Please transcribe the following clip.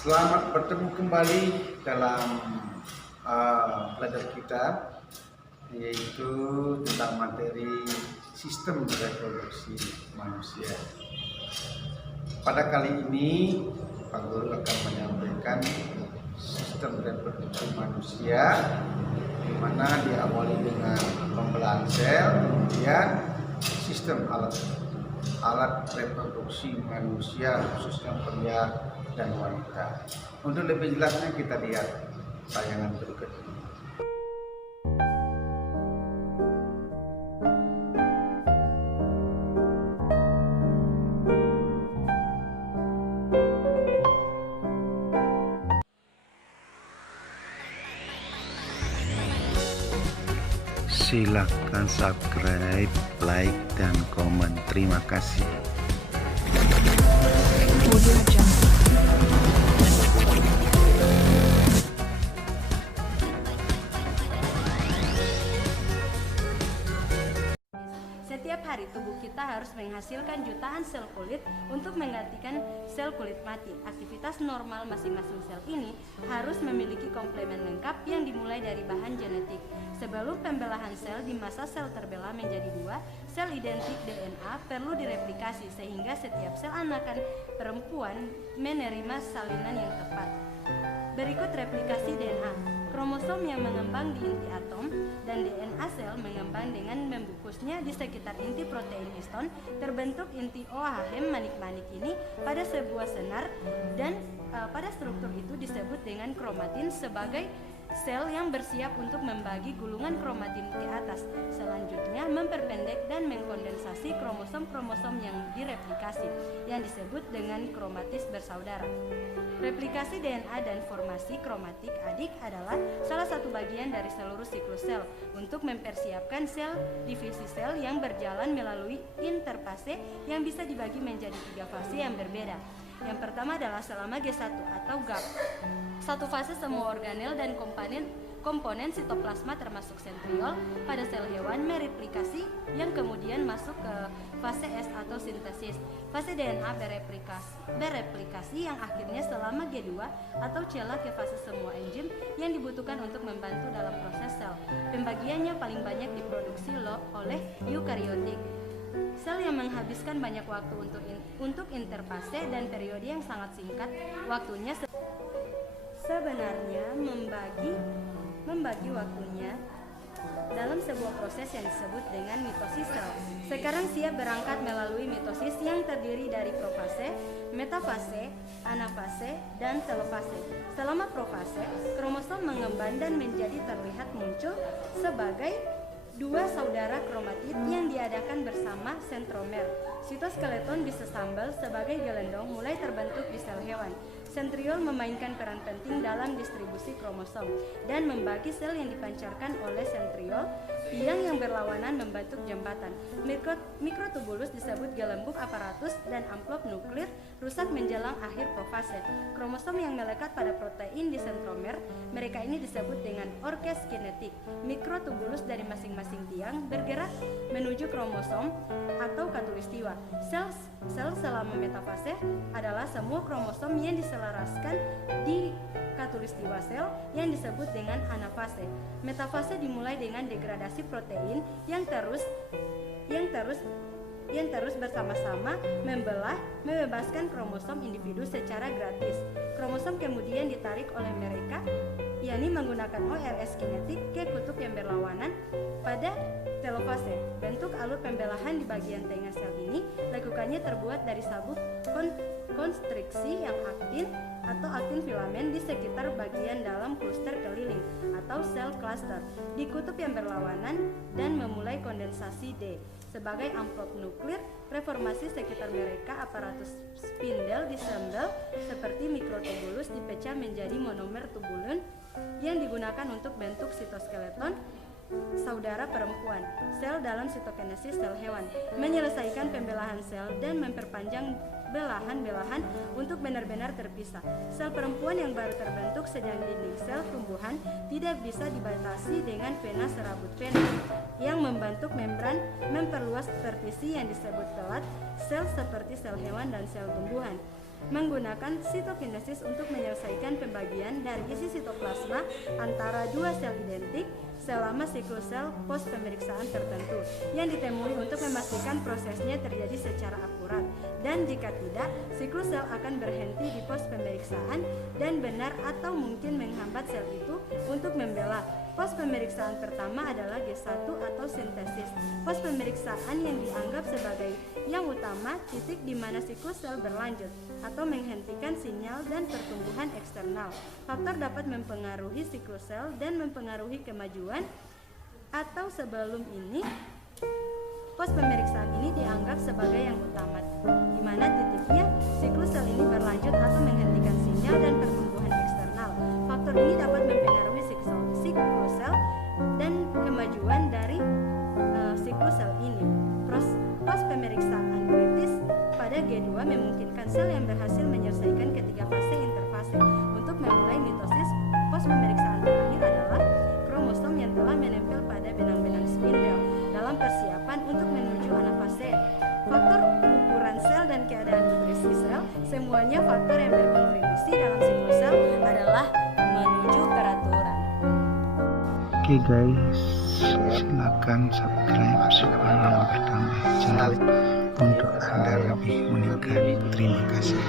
Selamat bertemu kembali dalam pelajaran kita, yaitu tentang materi sistem reproduksi manusia. Pada kali ini Pak Guru akan menyampaikan sistem reproduksi manusia, di mana diawali dengan pembelahan sel, kemudian sistem alat reproduksi manusia khususnya pria dan wanita. Untuk lebih jelasnya kita lihat tayangan berikut ini. Silakan subscribe, like, dan komen. Terima kasih. Setiap hari tubuh kita harus menghasilkan jutaan sel kulit untuk menggantikan sel kulit mati. Aktivitas normal masing-masing sel ini harus memiliki komplement lengkap yang dimulai dari bahan genetik. Sebelum pembelahan sel, di masa sel terbelah menjadi dua, sel identik DNA perlu direplikasi sehingga setiap sel anakan perempuan menerima salinan yang tepat. Berikut replikasi DNA. Kromosom yang mengembang di inti atom dan DNA sel mengembang dengan membungkusnya di sekitar inti protein histon. Terbentuk inti OH hem manik-manik ini pada sebuah senar, dan pada struktur itu disebut dengan kromatin sebagai sel yang bersiap untuk membagi gulungan kromatin di atas. Selanjutnya memperpendek dan mengkondensasi kromosom-kromosom yang direplikasi yang disebut dengan kromatis bersaudara. Replikasi DNA dan formasi kromatik adik adalah salah satu bagian dari seluruh siklus sel untuk mempersiapkan sel divisi sel yang berjalan melalui interfase yang bisa dibagi menjadi tiga fase yang berbeda. Yang pertama adalah selama G1 atau GAP. Satu fase semua organel dan komponen sitoplasma termasuk sentriol pada sel hewan mereplikasi yang kemudian masuk ke fase S atau sintesis. Fase DNA bereplikasi yang akhirnya selama G2 atau celah ke fase semua enzim yang dibutuhkan untuk membantu dalam proses sel. Pembagiannya paling banyak diproduksi oleh eukariotik. Sel yang menghabiskan banyak waktu untuk interfase dan periode yang sangat singkat waktunya sebenarnya membagi waktunya dalam sebuah proses yang disebut dengan mitosis sel. Sekarang siap berangkat melalui mitosis yang terdiri dari profase, metafase, anafase, dan telofase. Selama profase, kromosom mengembang dan menjadi terlihat muncul sebagai dua saudara kromatid yang diadakan bersama sentromer. Sitoskeleton disesambel sebagai gelendong mulai terbentuk di sel hewan. Sentriol memainkan peran penting dalam distribusi kromosom dan membagi sel yang dipancarkan oleh sentriol. Tiang yang berlawanan membentuk jembatan. Mikrotubulus disebut gelembung aparatus dan amplop nuklir rusak menjelang akhir profase. Kromosom yang melekat pada protein di sentromer, mereka ini disebut dengan orkes kinetik. Mikrotubulus dari masing-masing tiang bergerak menuju kromosom atau katulistiwa. Sel selama metafase adalah semua kromosom yang diselaraskan di katulistiwa sel yang disebut dengan anafase. Metafase dimulai dengan degradasi protein yang terus bersama-sama membelah, membebaskan kromosom individu secara gratis. Kromosom kemudian ditarik oleh mereka, yakni menggunakan ORS kinetik ke kutub yang berlawanan pada telofase. Bentuk alur pembelahan di bagian tengah sel ini lekukannya terbuat dari sabuk konstriksi yang aktin atau aktin filamen di sekitar bagian dalam kluster keliling atau sel cluster di kutub yang berlawanan dan memulai kondensasi D. Sebagai amplop nuklir, reformasi sekitar mereka aparatus spindel disembel seperti mikrotubulus dipecah menjadi monomer tubulin yang digunakan untuk bentuk sitoskeleton saudara perempuan. Sel dalam sitokinesis sel hewan menyelesaikan pembelahan sel dan memperpanjang belahan-belahan untuk benar-benar terpisah. Sel perempuan yang baru terbentuk sedang dinding sel tumbuhan tidak bisa dibatasi dengan vena serabut vena yang membentuk membran memperluas superfisi yang disebut pelat sel seperti sel hewan dan sel tumbuhan. menggunakan sitokinesis untuk menyelesaikan pembagian dari isi sitoplasma antara dua sel identik selama siklus sel pos pemeriksaan tertentu yang ditemui untuk memastikan prosesnya terjadi secara akurat, dan jika tidak, siklus sel akan berhenti di pos pemeriksaan dan benar atau mungkin menghambat sel itu untuk membela. Pos pemeriksaan pertama adalah G1 atau sintesis. Pos pemeriksaan yang dianggap sebagai yang utama, titik di mana siklus sel berlanjut atau menghentikan sinyal dan pertumbuhan eksternal. Faktor dapat mempengaruhi siklus sel dan mempengaruhi kemajuan, atau sebelum ini pos pemeriksaan ini dianggap sebagai yang utama, di mana titiknya siklus sel ini berlanjut atau menghentikan sinyal dan pertumbuhan eksternal. Faktor ini dapat mempengaruhi siklus sel dan kemajuan dari siklus sel ini. Pos pemeriksaan kritis pada G2 memungkinkan sel yang berhasil menyelesaikan ketiga fase interfase untuk memulai mitosis. Pos pemeriksaan terakhir adalah kromosom yang telah menempel pada benang-benang spindel dalam persiapan untuk menuju anafase. Faktor ukuran sel dan keadaan nutrisi sel, semuanya faktor yang berkontribusi dalam siklus sel adalah menuju peraturan. Oke guys, silakan subscribe supaya bertambah channel untuk Anda lebih meningkat. Terima kasih.